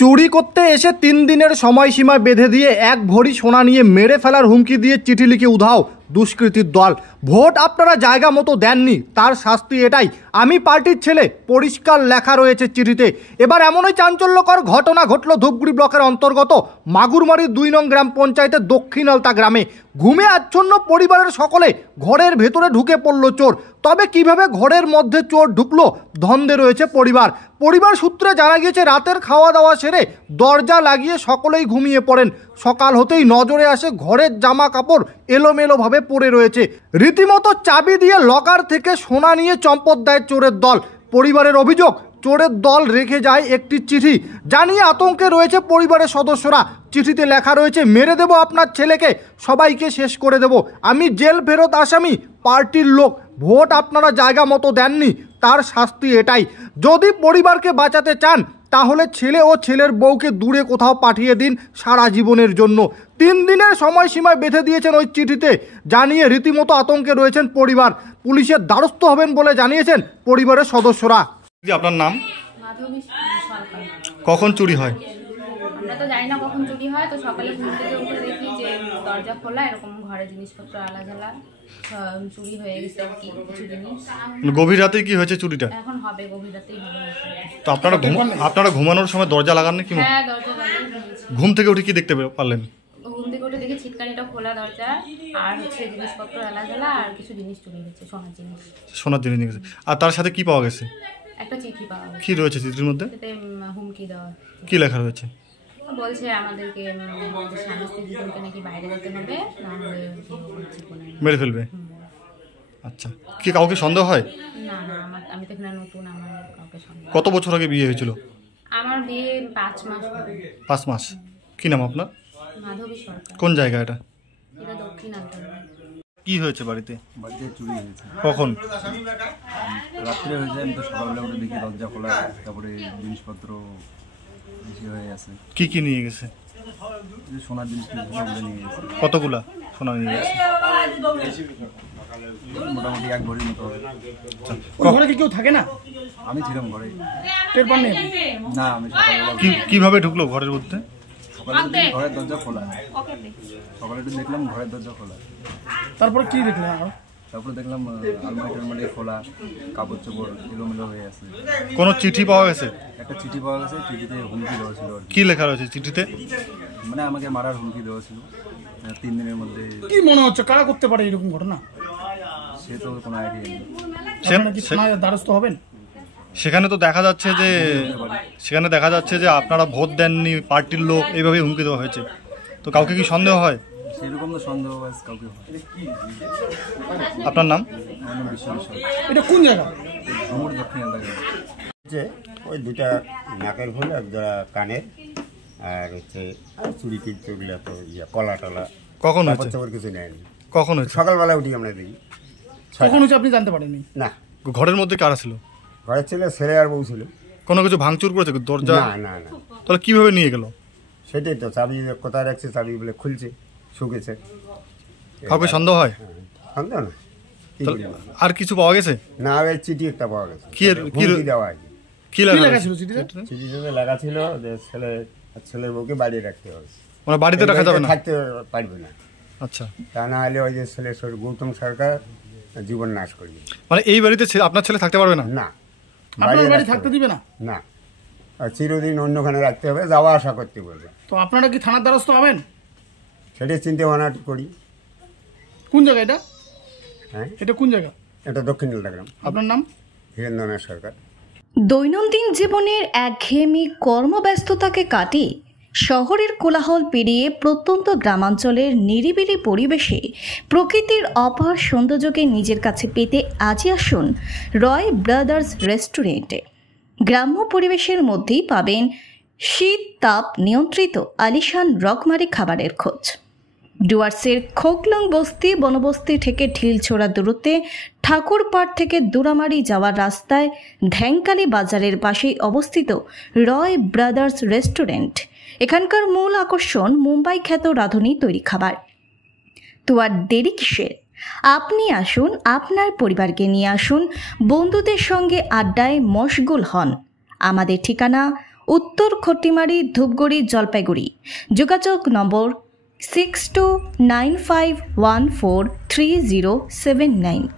চুরি করতে এসে 3 দিনের সময়সীমা বেঁধে দিয়ে 1 ভরি সোনা নিয়ে মেরে ফেলার হুমকি দিয়ে চিঠি লিখে উধাও দুষ্কৃতীর দল। ভোট আপনারা জায়গা মতো দেননি, তার শাস্তি এটাই। আমি পার্টির ছেলে, পরিষ্কার লেখা রয়েছে চিঠিতে। এবার এমনই চাঞ্চল্যকর ঘটনা ঘটল ধূপগুড়ি ব্লকের অন্তর্গত মাগুরমারির 2 নং গ্রাম পঞ্চায়েতের দক্ষিণ আলতা গ্রামে। ঘুমে আচ্ছন্ন পরিবারের সকলে ঘরের ভেতরে ঢুকে পড়ল চোর। তবে কিভাবে ঘরের মধ্যে চোর ঢুকলো ধন্দে রয়েছে পরিবার সূত্রে জানা গিয়েছে, রাতের খাওয়া দাওয়া সেরে দরজা লাগিয়ে সকলেই ঘুমিয়ে পড়েন। সকাল হতেই নজরে আসে ঘরের জামা কাপড় এলোমেলোভাবে পড়ে রয়েছে। রীতিমতো চাবি দিয়ে লকার থেকে সোনা নিয়ে চম্পট দেয় চোরের দল। পরিবারের অভিযোগ, চোরের দল রেখে যায় একটি চিঠি, জানিয়ে আতঙ্কে রয়েছে পরিবারের সদস্যরা। চিঠিতে লেখা রয়েছে, মেরে দেব আপনার ছেলেকে, সবাইকে শেষ করে দেব। আমি জেল ফেরত আসামি, পার্টির লোক। ভোট আপনারা জায়গা মতো দেননি, তার শাস্তি এটাই। যদি পরিবারকে বাঁচাতে চান তাহলে ছেলে ও ছেলের বউকে দূরে কোথাও পাঠিয়ে দিন সারা জীবনের জন্য। 3 দিনের সময়সীমায় বেঁধে দিয়েছেন ওই চিঠিতে, জানিয়ে রীতিমতো আতঙ্কে রয়েছেন পরিবার। পুলিশের দ্বারস্থ হবেন বলে জানিয়েছেন পরিবারের সদস্যরা। আপনার নাম? মাধবী সরকার। কখন চুরি হয়? আমরা তো জানি না কখন চুরি হয়, তো সকালে ঘুম থেকে উঠে দেখি যে দরজা খোলা, এরকম ঘরে জিনিসপত্র আলাদা চুরি হয়ে গেছে আর কি, কিছু জিনিস। গভীর রাতে কি হয়েছে চুরিটা? এখন হবে, গভীর রাতেই হবে। তো আপনারা ঘুমানোর সময় দরজা লাগাননি কি? হ্যাঁ, দরজা লাগানো। ঘুম থেকে উঠে কি দেখতে পারলেন? ঘুম থেকে উঠে দেখি ছিটকানিটা খোলা দরজা, আর হচ্ছে জিনিসপত্র আলাদা আর কিছু জিনিস চুরি হয়েছে, সোনার জিনিস নিয়ে গেছে। আর তার সাথে কি পাওয়া গেছে? একটা চিঠি পাওয়া গেছে। কি রয়েছে চিঠির মধ্যে? হুমকি দেওয়া। কি লেখা রয়েছে? বলছে আমাদেরকে স্বামী স্ত্রী দুজনকে নাকি বাইরে যেতে হবে, নাহলে মেরে ফেলবে। আচ্ছা, কি কাউকে সন্দেহ হয়? না, আমি তো এখানে নতুন, আমার কাউকে সন্দেহ। কত বছর আগে বিয়ে হয়েছিল? আমার বিয়ে 5 মাস। 5 মাস। কি নাম আপনার? মাধবী সরকার। কোন জায়গা এটা? এটা দক্ষিণ আলতা। কি হয়েছে বাড়িতে? চুরি হয়েছে। কখন? রাত্রে হয়েছে। আমি তো সকালবেলা উঠে দেখি দরজা খোলা, তারপরে জিনিসপত্র বেশি হয়ে গেছে। কি কি নিয়ে গেছে? সোনার জিনিস নিয়ে গেছে। কতগুলা সোনা নিয়ে গেছে? মোটামুটি 1 ভরির মতো হবে। ঘরে কি কেউ থাকে না? আমি ছিলাম ঘরে। টের পাননি? না, আমি সকালবেলা। কিভাবে ঢুকলো ঘরের মধ্যে? সকালে ঘরের দরজা খোলা, সকালে একটু দেখলাম ঘরের দরজা খোলা। তারপর কি দেখলেন? তারপরে দেখলাম আলমারি খোলা, কাপড় চোপড় এলোমেলো হয়ে আছে। কোনো চিঠি পাওয়া গেছে? একটা চিঠি পাওয়া গেছে, চিঠিতে হুমকি দেওয়া ছিল। কি লেখা রয়েছে চিঠিতে? মানে আমাকে মারার হুমকি দেওয়া ছিল 3 দিনের মধ্যে। কি মনে হচ্ছে কারা করতে পারে এরকম ঘটনা? সে তো কোনো আইডিয়া নেই। থানায় দ্বারস্থ হবেন? সেখানে দেখা যাচ্ছে যে আপনারা ভোট দেননি, পার্টির লোক, এইভাবে হুমকি দেওয়া হয়েছে। তো কাউকে কি সন্দেহ হয়? সেরকম তো সন্দেহ কাউকে হয়। আপনার নাম? এটা কোন জায়গা? দক্ষিণ আলতা। ওই 2টা নাকের ফুল, 1 জোড়া কানের, আর হচ্ছে চুরি চুরিগুলো তো কলা টলা। কখন হয়েছে? কিছু নেয়নি। কখন হয়েছে? সকালবেলা উঠি আমরা দেখি। কখন হয়েছে আপনি জানতে পারেননি? না। ঘরের মধ্যে কারা ছিল? ঘরের ছিল ছেলে আর বউ ছিল। কোনো কিছু ভাঙচুর করেছে দরজা? না। তাহলে কিভাবে নিয়ে গেল? সেটাই তো, চাবি কোথায় রাখছে, চাবি বলে খুলছে, শুকেছে। কাউকে সন্দেহ হয়? সন্দেহ না। আর কিছু পাওয়া গেছে? না, ওই চিঠি একটা পাওয়া গেছে। কি দেওয়া হয়? কি লেখা ছিল চিঠিতে? চিঠিতে লেখা ছিল যে ছেলের বউকে বাইরে রাখতে হবে। মানে বাড়িতে রাখা যাবে না? থাকতে পারবে না। আচ্ছা। তা না হলে ওই যে ছেলে গৌতম সরকার জীবন নাশ করবে। মানে এই বাড়িতে আপনার ছেলে থাকতে পারবে না? না, বাড়ি থাকতে দিবে না? না, চিরদিন অন্যখানে রাখতে হবে, যাওয়া আসা করতে বলবে। তো আপনারা কি থানার দ্বারস্থ হবেন? সেটাই চিন্তা ভাবনা করি। কোন জায়গা এটা? হ্যাঁ, এটা কোন জায়গা? এটা দক্ষিণ আলতা গ্রাম। আপনার নাম? হীরেন্দ্রনাথ সরকার। দৈনন্দিন জীবনের একঘেয়েমি কর্মব্যস্ততাকে কাটিয়ে শহরের কোলাহল পেরিয়ে প্রত্যন্ত গ্রামাঞ্চলের নিরিবিলি পরিবেশে প্রকৃতির অপার সৌন্দর্যকে নিজের কাছে পেতে আজই আসুন রয় ব্রাদার্স রেস্টুরেন্টে। গ্রাম্য পরিবেশের মধ্যেই পাবেন শীত তাপ নিয়ন্ত্রিত আলিশান রকমারি খাবারের খোঁজ। ডুয়ার্সের খোকলং বস্তি বনবস্তি থেকে ঢিলছোড়া দূরত্বে ঠাকুরপাড় থেকে দুরামারি যাওয়ার রাস্তায় ধ্যাংকালি বাজারের পাশেই অবস্থিত রয় ব্রাদার্স রেস্টুরেন্ট। এখানকার মূল আকর্ষণ মুম্বাই খ্যাত রাঁধুনি তৈরি খাবার। তো আর দেরি কিসের? আপনি আসুন, আপনার পরিবারকে নিয়ে আসুন, বন্ধুদের সঙ্গে আড্ডায় মশগুল হন। আমাদের ঠিকানা উত্তর খটিমারি, ধূপগুড়ি, জলপাইগুড়ি। যোগাযোগ নম্বর 6295143079।